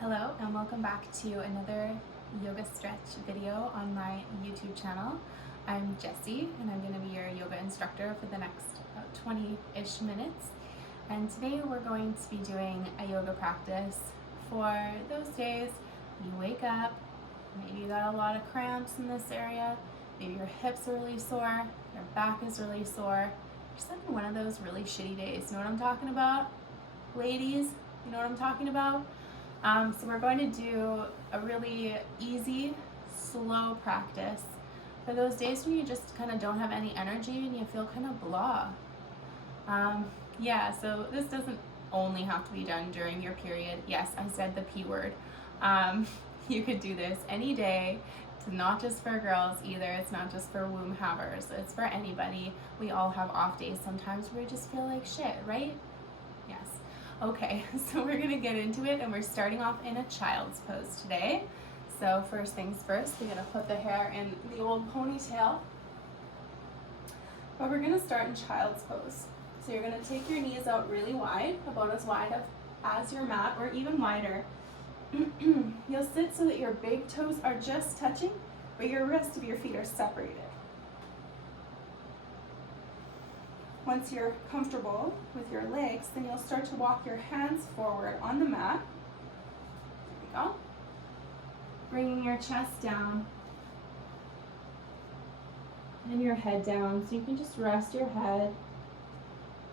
Hello and welcome back to another yoga stretch video on my YouTube channel. I'm Jessie and I'm going to be your yoga instructor for the next 20-ish minutes. And today we're going to be doing a yoga practice for those days you wake up, maybe you got a lot of cramps in this area, maybe your hips are really sore, your back is really sore. You're just having one of those really shitty days. You know what I'm talking about? Ladies, you know what I'm talking about? So we're going to do a really easy, slow practice for those days when you just kind of don't have any energy and you feel kind of blah. So this doesn't only have to be done during your period. Yes, I said the P word. You could do this any day. It's not just for girls either. It's not just for womb havers. It's for anybody. We all have off days sometimes where we just feel like shit, right? Yes. Okay, so we're gonna get into it and we're starting off in a child's pose today. So first things first, we're gonna put the hair in the old ponytail. But we're gonna start in child's pose. So you're gonna take your knees out really wide, about as wide as your mat or even wider. You'll sit so that your big toes are just touching, but your rest of your feet are separated. Once you're comfortable with your legs, then you'll start to walk your hands forward on the mat. There we go. Bringing your chest down and your head down. So you can just rest your head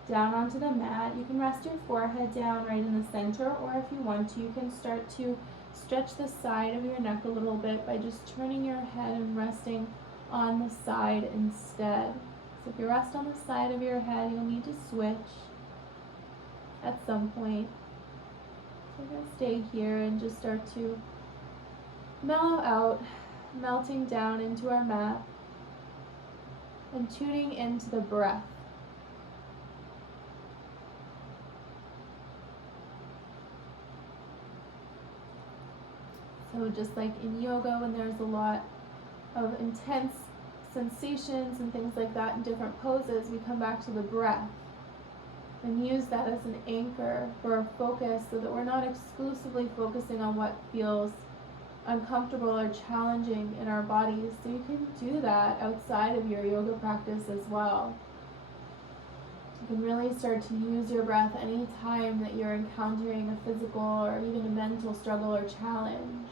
down onto the mat. You can rest your forehead down right in the center, or if you want to, you can start to stretch the side of your neck a little bit by just turning your head and resting on the side instead. So if you rest on the side of your head, you'll need to switch at some point. So we're going to stay here and just start to mellow out, melting down into our mat and tuning into the breath. So just like in yoga, when there's a lot of intense sensations and things like that in different poses, we come back to the breath and use that as an anchor for our focus so that we're not exclusively focusing on what feels uncomfortable or challenging in our bodies. So you can do that outside of your yoga practice as well. You can really start to use your breath any time that you're encountering a physical or even a mental struggle or challenge.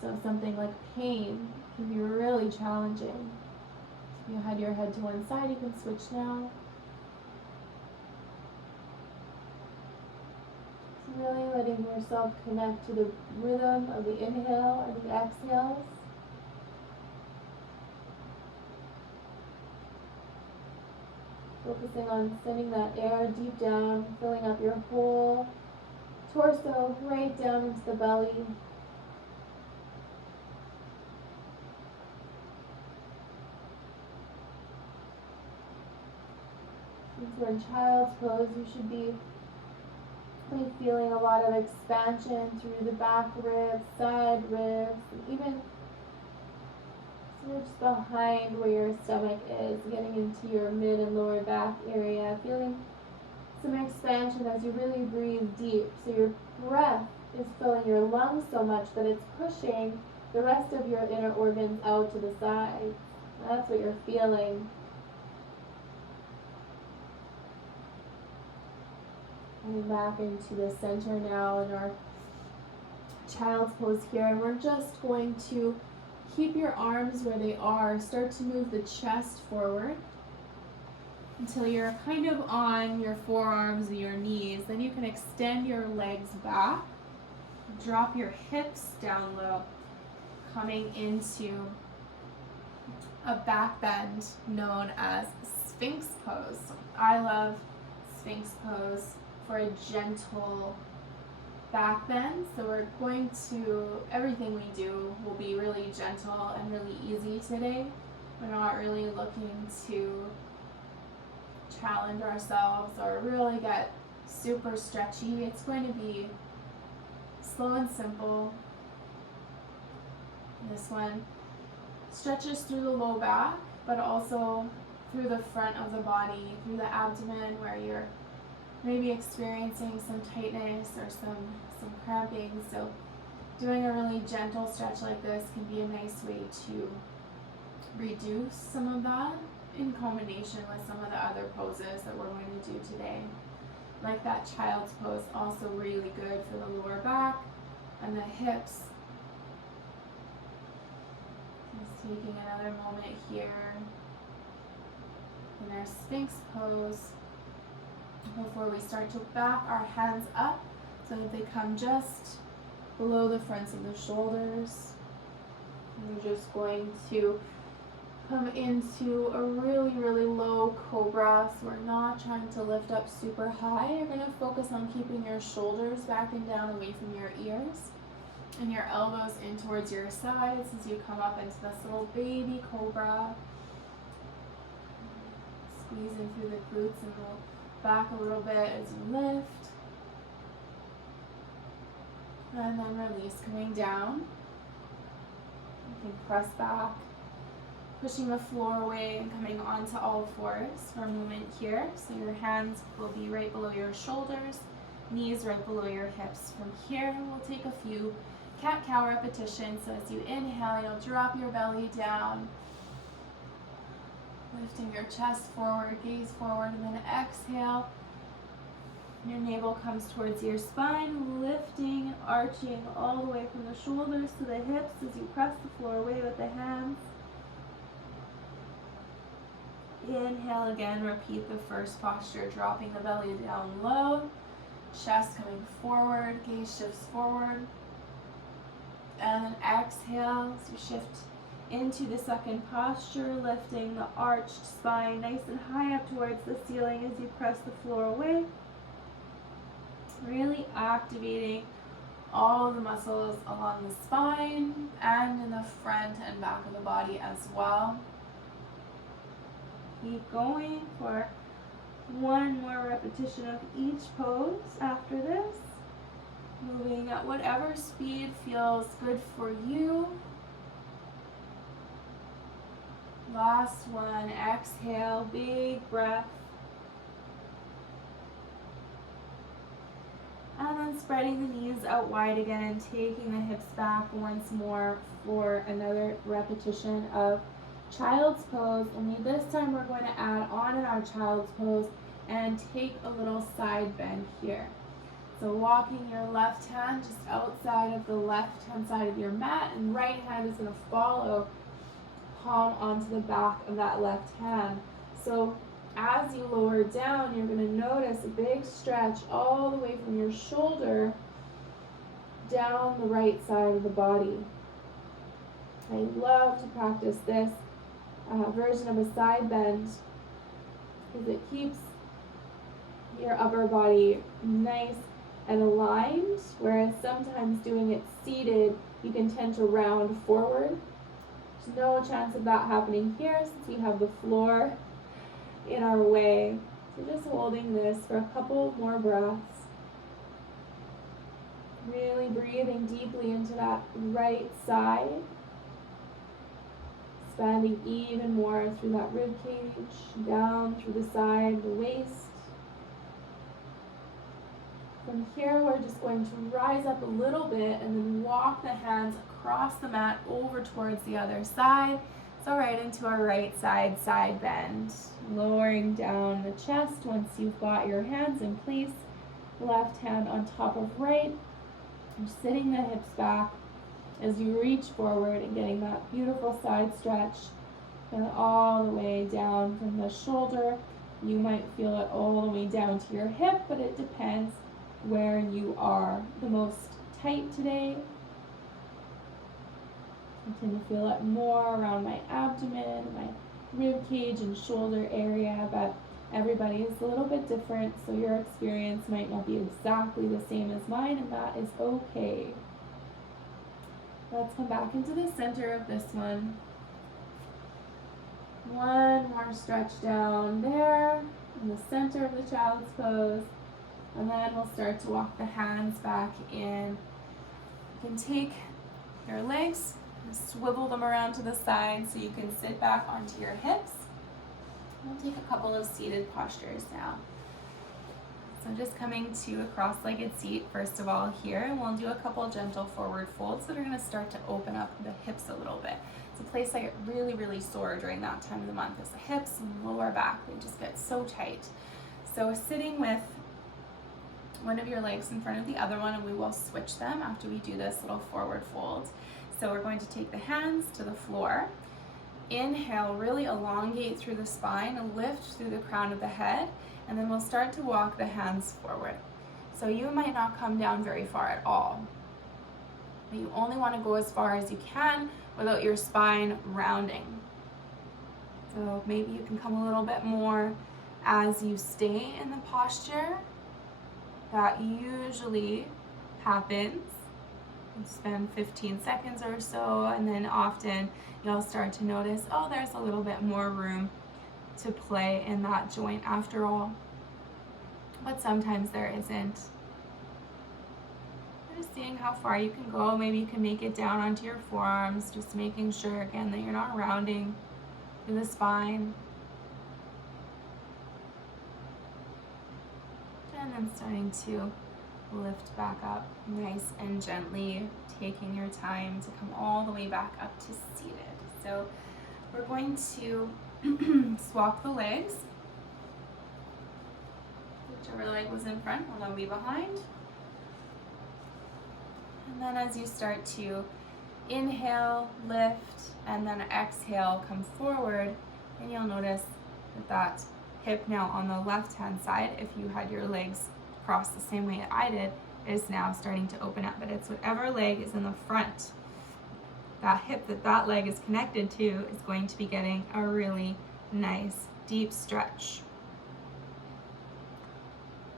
So something like pain can be really challenging. You had your head to one side, you can switch now. So really letting yourself connect to the rhythm of the inhale and the exhales. Focusing on sending that air deep down, filling up your whole torso right down into the belly. Since we're in child's pose, you should be feeling a lot of expansion through the back ribs, side ribs, and even sort of just behind where your stomach is, getting into your mid and lower back area, feeling some expansion as you really breathe deep. So your breath is filling your lungs so much that it's pushing the rest of your inner organs out to the side. That's what you're feeling. Coming back into the center now in our child's pose here, and we're just going to keep your arms where they are. Start to move the chest forward until you're kind of on your forearms and your knees. Then you can extend your legs back, drop your hips down low, coming into a back bend known as Sphinx Pose. I love Sphinx Pose for a gentle back bend. So we're going to, everything we do will be really gentle and really easy today. We're not really looking to challenge ourselves or really get super stretchy. It's going to be slow and simple. This one stretches through the low back, but also through the front of the body, through the abdomen where you're maybe experiencing some tightness or some cramping. So doing a really gentle stretch like this can be a nice way to reduce some of that in combination with some of the other poses that we're going to do today. Like that child's pose, also really good for the lower back and the hips. Just taking another moment here in our Sphinx pose before we start to back our hands up so that they come just below the fronts of the shoulders. And we're just going to come into a really, really low cobra. So we're not trying to lift up super high. You're going to focus on keeping your shoulders back and down away from your ears and your elbows in towards your sides as you come up into this little baby cobra. Squeezing through the glutes and the back a little bit as you lift. And then release, coming down. You can press back, pushing the floor away and coming onto all fours for a moment here. So your hands will be right below your shoulders, knees right below your hips. From here, we'll take a few cat-cow repetitions. So as you inhale, you'll drop your belly down, lifting your chest forward, gaze forward, and then exhale. Your navel comes towards your spine, lifting, arching all the way from the shoulders to the hips as you press the floor away with the hands. Inhale again, repeat the first posture, dropping the belly down low, chest coming forward, gaze shifts forward. And then exhale as you shift into the second posture, lifting the arched spine nice and high up towards the ceiling as you press the floor away. Really activating all the muscles along the spine and in the front and back of the body as well. Keep going for one more repetition of each pose after this. Moving at whatever speed feels good for you. Last one, exhale, big breath. And then spreading the knees out wide again and taking the hips back once more for another repetition of child's pose. Only this time we're going to add on in our child's pose and take a little side bend here. So walking your left hand just outside of the left hand side of your mat, and right hand is going to follow palm onto the back of that left hand. So as you lower down, you're going to notice a big stretch all the way from your shoulder down the right side of the body. I love to practice this version of a side bend because it keeps your upper body nice and aligned, whereas sometimes doing it seated, you can tend to round forward. There's no chance of that happening here since we have the floor in our way. So just holding this for a couple more breaths. Really breathing deeply into that right side. Expanding even more through that rib cage, down through the side, the waist. From here, we're just going to rise up a little bit and then walk the hands across the mat over towards the other side. So right into our right side side bend. Lowering down the chest once you've got your hands in place. Left hand on top of right. You're sitting the hips back as you reach forward and getting that beautiful side stretch. And all the way down from the shoulder. You might feel it all the way down to your hip, but it depends where you are the most tight today. I tend to feel it more around my abdomen, my rib cage and shoulder area, but everybody is a little bit different, so your experience might not be exactly the same as mine, and that is okay. Let's come back into the center of this one. One more stretch down there in the center of the child's pose. And then we'll start to walk the hands back in. You can take your legs and swivel them around to the side so you can sit back onto your hips. We'll take a couple of seated postures now. So just coming to a cross-legged seat first of all here, and we'll do a couple gentle forward folds that are going to start to open up the hips a little bit. It's a place I get really sore during that time of the month is the hips and lower back. They just get so tight. So sitting with one of your legs in front of the other one, and we will switch them after we do this little forward fold. So we're going to take the hands to the floor. Inhale, really elongate through the spine and lift through the crown of the head, and then we'll start to walk the hands forward. So you might not come down very far at all, but you only want to go as far as you can without your spine rounding. So maybe you can come a little bit more as you stay in the posture. That usually happens. You spend 15 seconds or so, and then often you'll start to notice, oh, there's a little bit more room to play in that joint after all. But sometimes there isn't. Just seeing how far you can go. Maybe you can make it down onto your forearms, just making sure again that you're not rounding through the spine. And then starting to lift back up nice and gently, taking your time to come all the way back up to seated. So we're going to swap the legs. Whichever leg was in front will now be behind. And then as you start to inhale, lift, and then exhale, come forward, and you'll notice that hip now on the left-hand side, if you had your legs crossed the same way that I did, is now starting to open up. But it's whatever leg is in the front. That hip that leg is connected to is going to be getting a really nice deep stretch.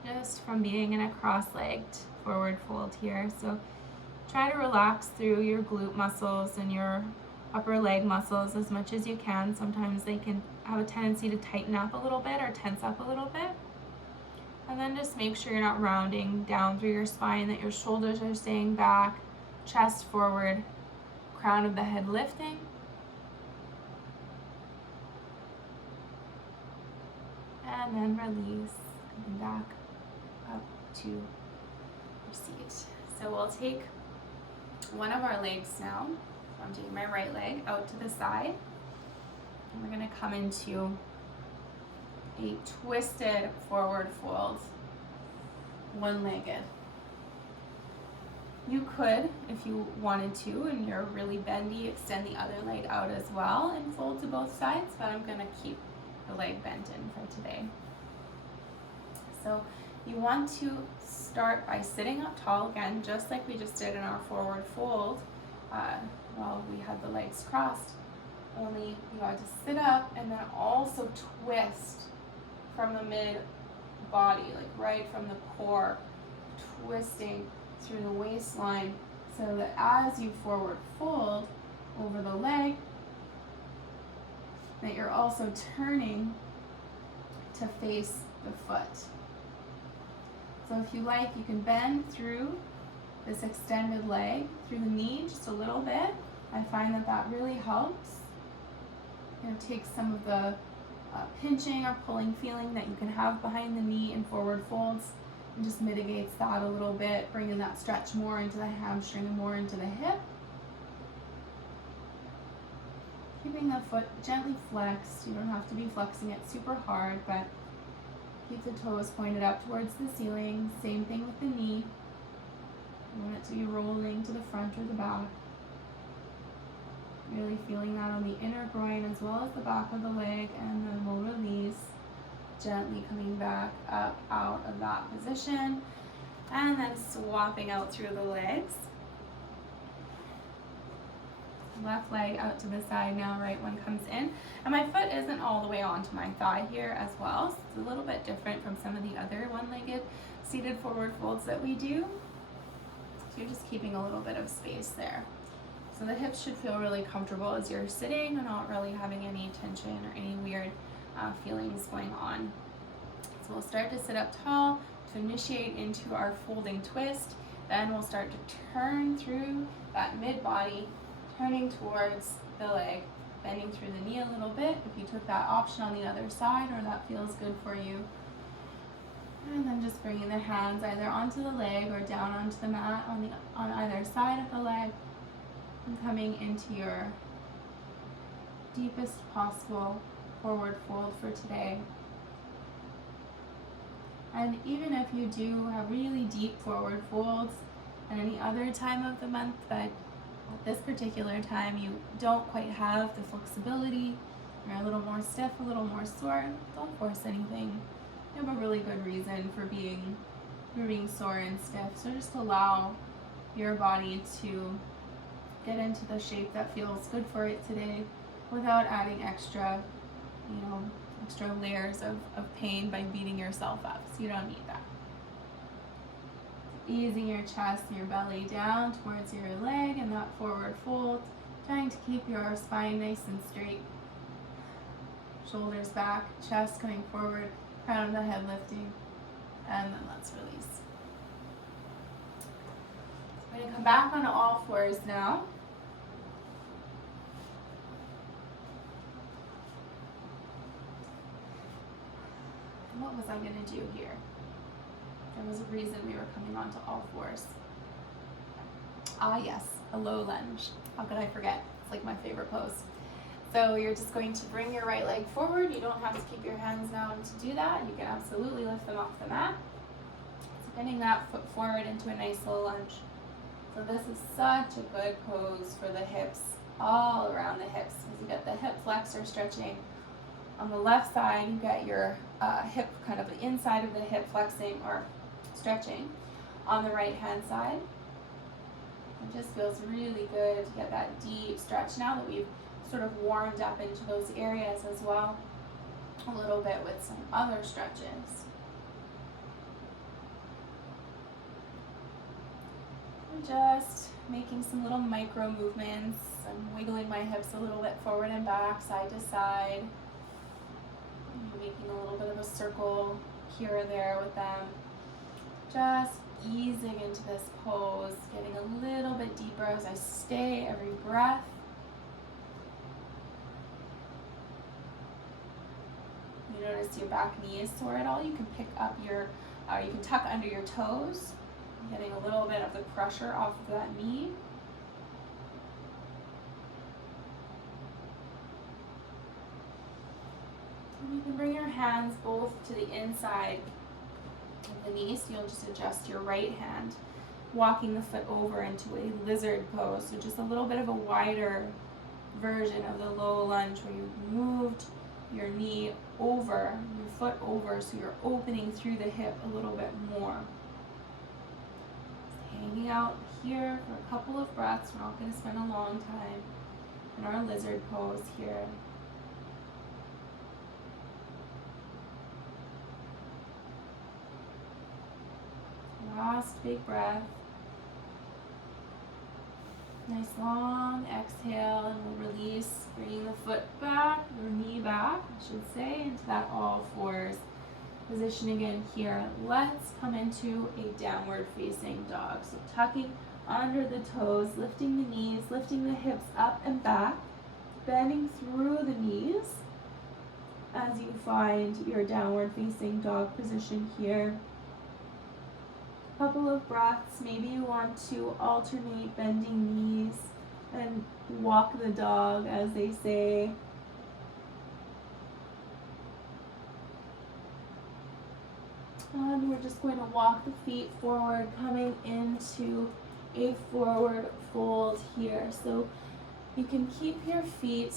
Just from being in a cross-legged forward fold here. So try to relax through your glute muscles and your upper leg muscles as much as you can. Sometimes they can have a tendency to tighten up a little bit or tense up a little bit. And then just make sure you're not rounding down through your spine, that your shoulders are staying back, chest forward, crown of the head lifting. And then release, coming back up to your seat. So we'll take one of our legs now. I'm taking my right leg out to the side. And we're going to come into a twisted forward fold, one-legged. You could, if you wanted to, and you're really bendy, extend the other leg out as well and fold to both sides, but I'm going to keep the leg bent in for today. So you want to start by sitting up tall again, just like we just did in our forward fold while we had the legs crossed. Only you got to sit up and then also twist from the mid body, like right from the core, twisting through the waistline, so that as you forward fold over the leg, that you're also turning to face the foot. So if you like, you can bend through this extended leg, through the knee just a little bit. I find that that really helps. It takes some of the pinching or pulling feeling that you can have behind the knee in forward folds and just mitigates that a little bit, bringing that stretch more into the hamstring and more into the hip. Keeping the foot gently flexed. You don't have to be flexing it super hard, but keep the toes pointed up towards the ceiling. Same thing with the knee. You want it to be rolling to the front or the back. Really feeling that on the inner groin as well as the back of the leg, and then we'll release, gently coming back up out of that position, and then swapping out through the legs. Left leg out to the side now, right one comes in, and my foot isn't all the way onto my thigh here as well, so it's a little bit different from some of the other one-legged seated forward folds that we do. So you're just keeping a little bit of space there. So the hips should feel really comfortable as you're sitting and not really having any tension or any weird feelings going on. So we'll start to sit up tall to initiate into our folding twist. Then we'll start to turn through that mid body, turning towards the leg, bending through the knee a little bit if you took that option on the other side or that feels good for you. And then just bringing the hands either onto the leg or down onto the mat on either side of the leg, and coming into your deepest possible forward fold for today. And even if you do have really deep forward folds at any other time of the month, but at this particular time you don't quite have the flexibility, you're a little more stiff, a little more sore, don't force anything. You have a really good reason for being sore and stiff, so just allow your body to get into the shape that feels good for it today without adding extra layers of pain by beating yourself up. So you don't need that. Easing your chest and your belly down towards your leg in that forward fold, trying to keep your spine nice and straight. Shoulders back, chest coming forward, crown of the head lifting, and then let's release. So I'm going to come back on all fours now. What was I going to do here? There was a reason we were coming onto all fours. Ah yes, a low lunge. How could I forget? It's like my favorite pose. So you're just going to bring your right leg forward. You don't have to keep your hands down to do that. You can absolutely lift them off the mat. Spinning that foot forward into a nice low lunge. So this is such a good pose for the hips, all around the hips, because you get the hip flexor stretching. On the left side, you get your hip, kind of the inside of the hip flexing or stretching. On the right hand side, it just feels really good to get that deep stretch now that we've sort of warmed up into those areas as well, a little bit with some other stretches. I'm just making some little micro movements. I'm wiggling my hips a little bit forward and back, side to side. Making a little bit of a circle here or there with them. Just easing into this pose, getting a little bit deeper as I stay every breath. You notice your back knee is sore at all, you can pick up you can tuck under your toes, getting a little bit of the pressure off of that knee. You can bring your hands both to the inside of the knee, so you'll just adjust your right hand, walking the foot over into a lizard pose, so just a little bit of a wider version of the low lunge where you've moved your knee over, your foot over, so you're opening through the hip a little bit more. Just hanging out here for a couple of breaths. We're not going to spend a long time in our lizard pose here. Last big breath. Nice long exhale, and we'll release, bringing the foot back, or knee back, I should say, into that all fours position again here. Let's come into a downward facing dog. So tucking under the toes, lifting the knees, lifting the hips up and back, bending through the knees as you find your downward facing dog position here. Couple of breaths. Maybe you want to alternate bending knees and walk the dog, as they say. And we're just going to walk the feet forward, coming into a forward fold here. So you can keep your feet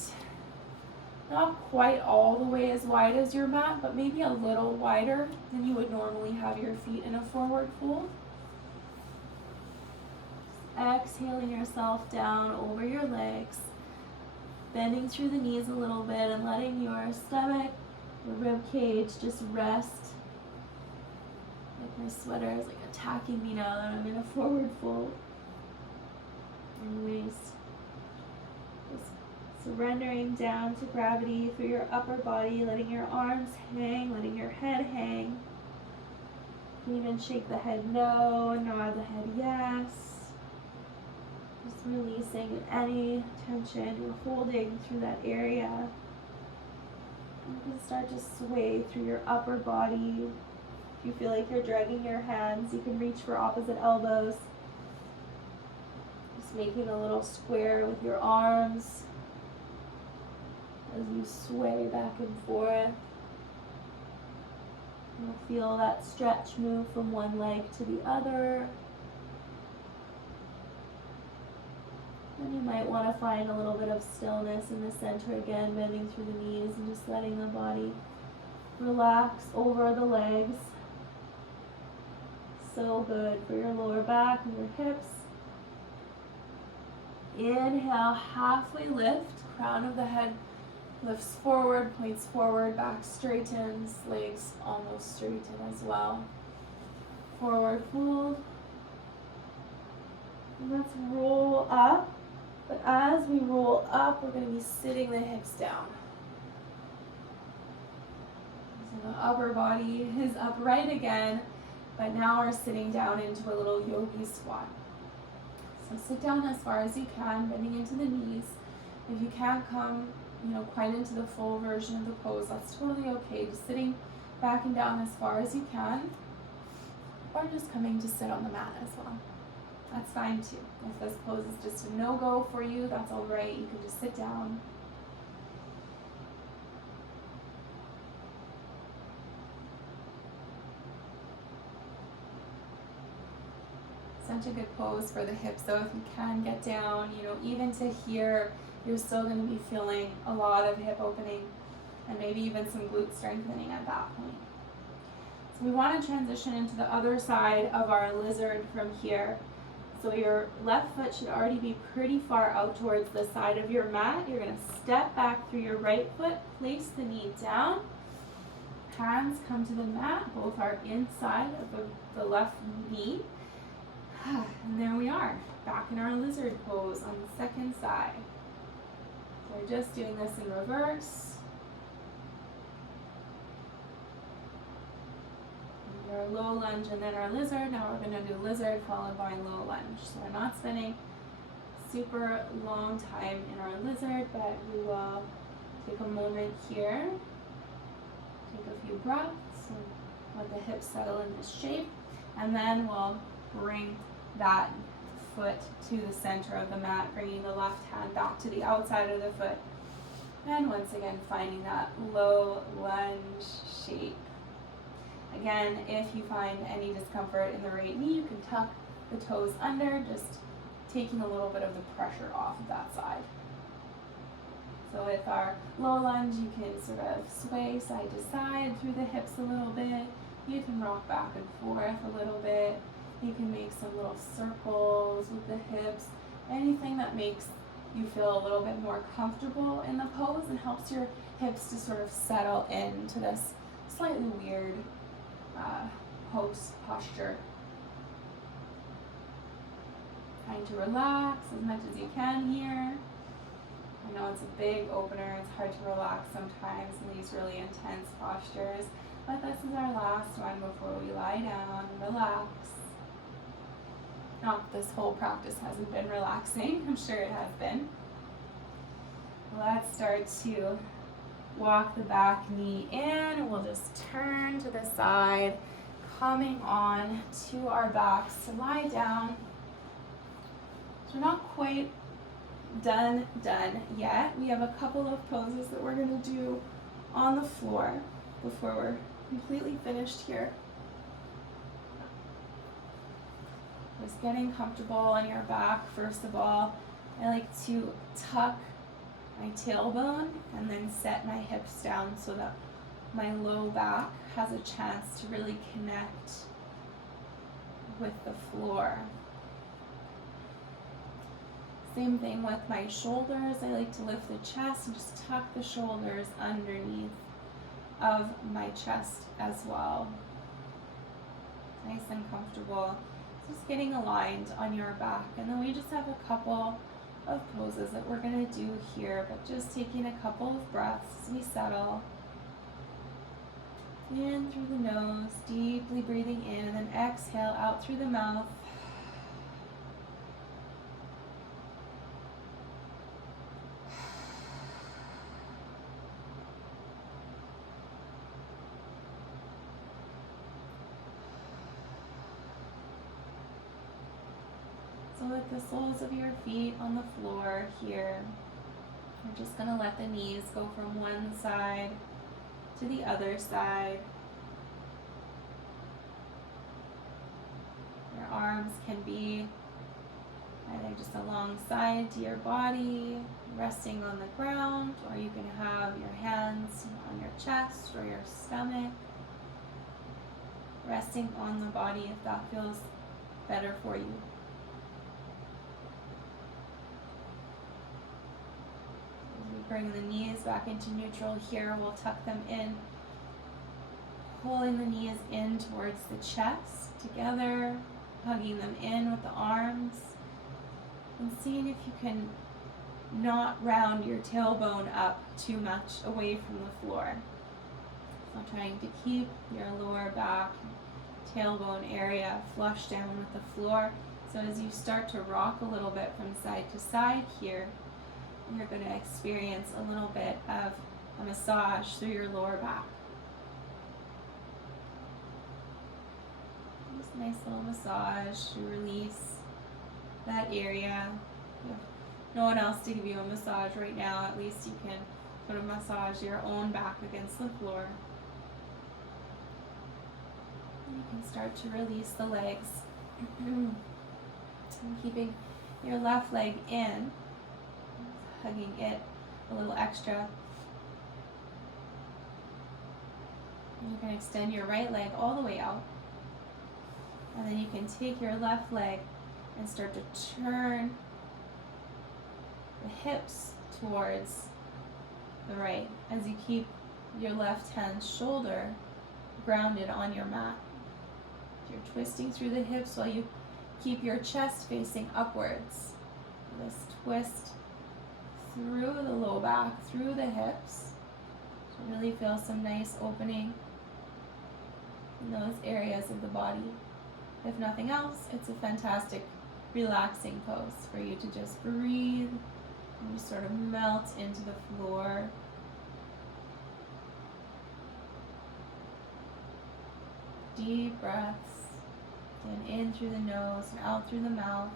not quite all the way as wide as your mat, but maybe a little wider than you would normally have your feet in a forward fold. Exhaling yourself down over your legs, bending through the knees a little bit and letting your stomach, your rib cage just rest. Like my sweater is like attacking me now that I'm in a forward fold. Anyways, just surrendering down to gravity through your upper body, letting your arms hang, letting your head hang. You can even shake the head no, nod the head yes. Just releasing any tension you're holding through that area. You can start to sway through your upper body, If you feel like you're dragging your hands, you can reach for opposite elbows. Just making a little square with your arms as you sway back and forth. You'll feel that stretch move from one leg to the other. And you might want to find a little bit of stillness in the center again, bending through the knees and just letting the body relax over the legs. So good for your lower back and your hips. Inhale, halfway lift, crown of the head lifts forward, points forward, back straightens, legs almost straighten as well. Forward fold. And let's roll up. But as we roll up, we're going to be sitting the hips down. So the upper body is upright again, but now we're sitting down into a little yogi squat. So sit down as far as you can, bending into the knees. If you can't come, quite into the full version of the pose, that's totally okay. Just sitting back and down as far as you can, or just coming to sit on the mat as well. That's fine too. If this pose is just a no-go for you, that's all right. You can just sit down. Such a good pose for the hips, though. If you can get down, even to here, you're still going to be feeling a lot of hip opening and maybe even some glute strengthening at that point. So we want to transition into the other side of our lizard from here. So your left foot should already be pretty far out towards the side of your mat. You're going to step back through your right foot, place the knee down, hands come to the mat, both are inside of the left knee. And there we are, back in our lizard pose on the second side. So we're just doing this in reverse. Our low lunge and then our lizard. Now we're going to do lizard followed by low lunge. So we're not spending super long time in our lizard, but we will take a moment here, take a few breaths, and let the hips settle in this shape, and then we'll bring that foot to the center of the mat, bringing the left hand back to the outside of the foot, and once again finding that low lunge shape. Again, if you find any discomfort in the right knee, you can tuck the toes under, just taking a little bit of the pressure off of that side. So with our low lunge, you can sort of sway side to side through the hips a little bit. You can rock back and forth a little bit. You can make some little circles with the hips. Anything that makes you feel a little bit more comfortable in the pose and helps your hips to sort of settle into this slightly weird posture. Trying to relax as much as you can here. I know it's a big opener, it's hard to relax sometimes in these really intense postures, but this is our last one before we lie down and relax. Not this whole practice hasn't been relaxing, I'm sure it has been. Let's start to walk the back knee in. We'll just turn to the side, coming on to our backs to lie down. So we're not quite done yet. We have a couple of poses that we're going to do on the floor before we're completely finished here. Just getting comfortable on your back. First of all, I like to tuck my tailbone and then set my hips down so that my low back has a chance to really connect with the floor. Same thing with my shoulders. I like to lift the chest and just tuck the shoulders underneath of my chest as well. Nice and comfortable. Just getting aligned on your back. And then we just have a couple of poses that we're going to do here, but just taking a couple of breaths as we settle. In through the nose, deeply breathing in, and then exhale out through the mouth. with the soles of your feet on the floor here, we're just going to let the knees go from one side to the other side. Your arms can be either just alongside to your body, resting on the ground, or you can have your hands on your chest or your stomach, resting on the body if that feels better for you. As we bring the knees back into neutral here, we'll tuck them in, pulling the knees in towards the chest together, hugging them in with the arms, and seeing if you can not round your tailbone up too much away from the floor. So trying to keep your lower back, tailbone area flush down with the floor. So as you start to rock a little bit from side to side here, you're going to experience a little bit of a massage through your lower back. Just a nice little massage to release that area. If no one else to give you a massage right now, at least you can sort of massage your own back against the floor. And you can start to release the legs. And keeping your left leg in, hugging it a little extra. And you can extend your right leg all the way out. And then you can take your left leg and start to turn the hips towards the right as you keep your left hand shoulder grounded on your mat. You're twisting through the hips while you keep your chest facing upwards. This twist through the low back, through the hips, to really feel some nice opening in those areas of the body. If nothing else, it's a fantastic relaxing pose for you to just breathe and just sort of melt into the floor. Deep breaths, in through the nose and out through the mouth.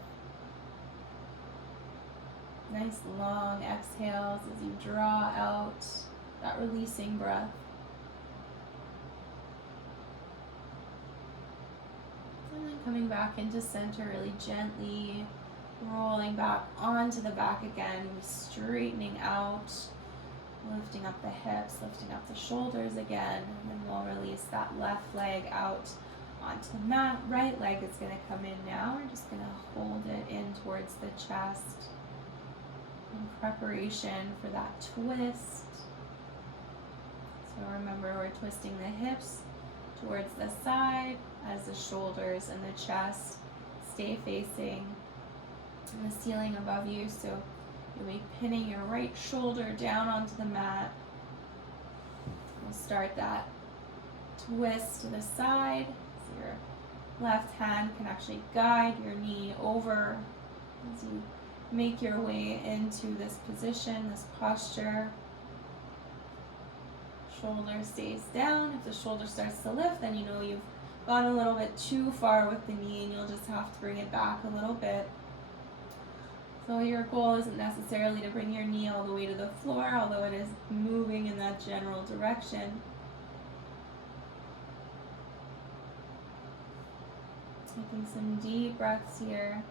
Nice long exhales as you draw out that releasing breath. And then coming back into center really gently, rolling back onto the back again, straightening out, lifting up the hips, lifting up the shoulders again, and then we'll release that left leg out onto the mat. Right leg is going to come in now. We're just going to hold it in towards the chest in preparation for that twist. So remember, we're twisting the hips towards the side as the shoulders and the chest stay facing the ceiling above you. So you'll be pinning your right shoulder down onto the mat. We'll start that twist to the side. So your left hand can actually guide your knee over as you make your way into this position, this posture. Shoulder stays down. If the shoulder starts to lift, then you know you've gone a little bit too far with the knee and you'll just have to bring it back a little bit. So your goal isn't necessarily to bring your knee all the way to the floor, although it is moving in that general direction. Taking some deep breaths here.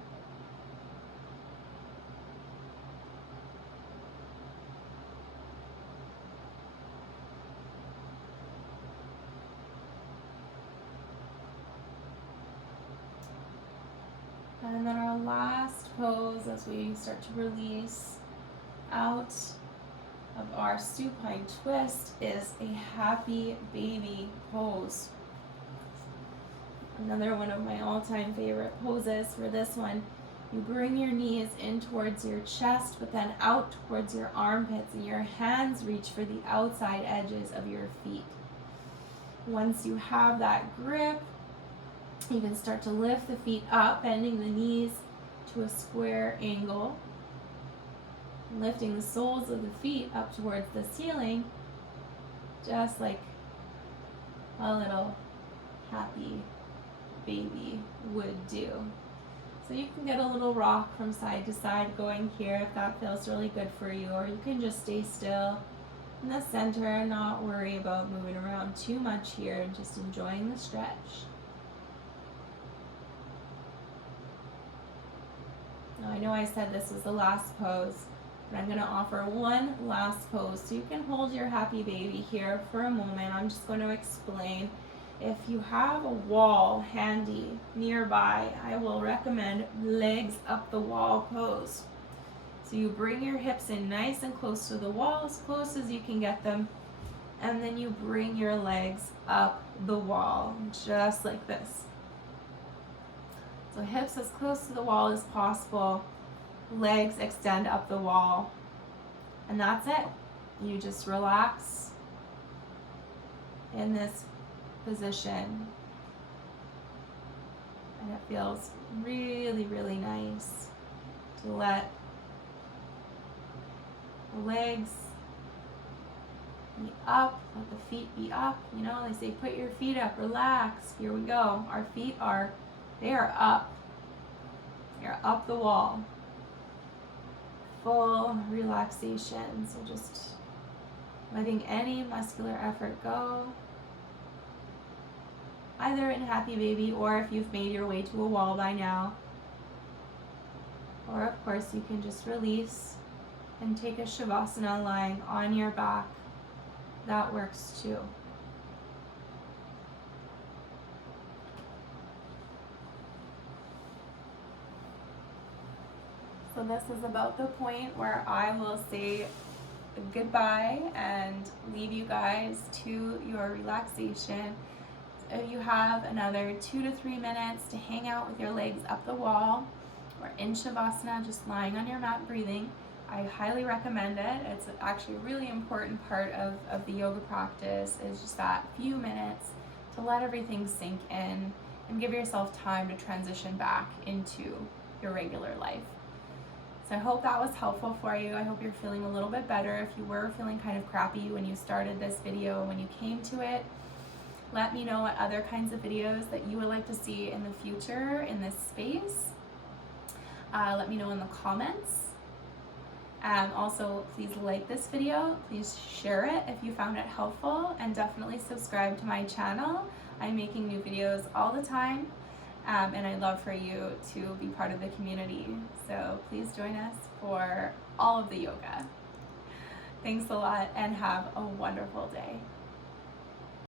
And then our last pose as we start to release out of our supine twist is a happy baby pose. Another one of my all-time favorite poses. For this one, you bring your knees in towards your chest, but then out towards your armpits, and your hands reach for the outside edges of your feet. Once you have that grip, you can start to lift the feet up, bending the knees to a square angle, lifting the soles of the feet up towards the ceiling, just like a little happy baby would do. So you can get a little rock from side to side going here if that feels really good for you, or you can just stay still in the center and not worry about moving around too much here and just enjoying the stretch. Now I know I said this was the last pose, but I'm going to offer one last pose so you can hold your happy baby here for a moment. I'm just going to explain. If you have a wall handy nearby, I will recommend legs up the wall pose. So you bring your hips in nice and close to the wall, as close as you can get them, and then you bring your legs up the wall, just like this. So hips as close to the wall as possible, legs extend up the wall, and that's it. You just relax in this position, and it feels really, really nice to let the legs be up, let the feet be up. You know, they say put your feet up, relax. Here we go. Our feet they are up. They're up the wall. Full relaxation. So just letting any muscular effort go. Either in happy baby, or if you've made your way to a wall by now. Or of course you can just release and take a shavasana lying on your back. That works too. So this is about the point where I will say goodbye and leave you guys to your relaxation. If you have another 2 to 3 minutes to hang out with your legs up the wall or in shavasana, just lying on your mat breathing, I highly recommend it. It's actually a really important part of the yoga practice, is just that few minutes to let everything sink in and give yourself time to transition back into your regular life. So I hope that was helpful for you. I hope you're feeling a little bit better. If you were feeling kind of crappy when you started this video, when you came to it, let me know what other kinds of videos that you would like to see in the future in this space. Let me know in the comments. Also, please like this video, please share it if you found it helpful, and definitely subscribe to my channel. I'm making new videos all the time, and I'd love for you to be part of the community. So please join us for all of the yoga. Thanks a lot and have a wonderful day.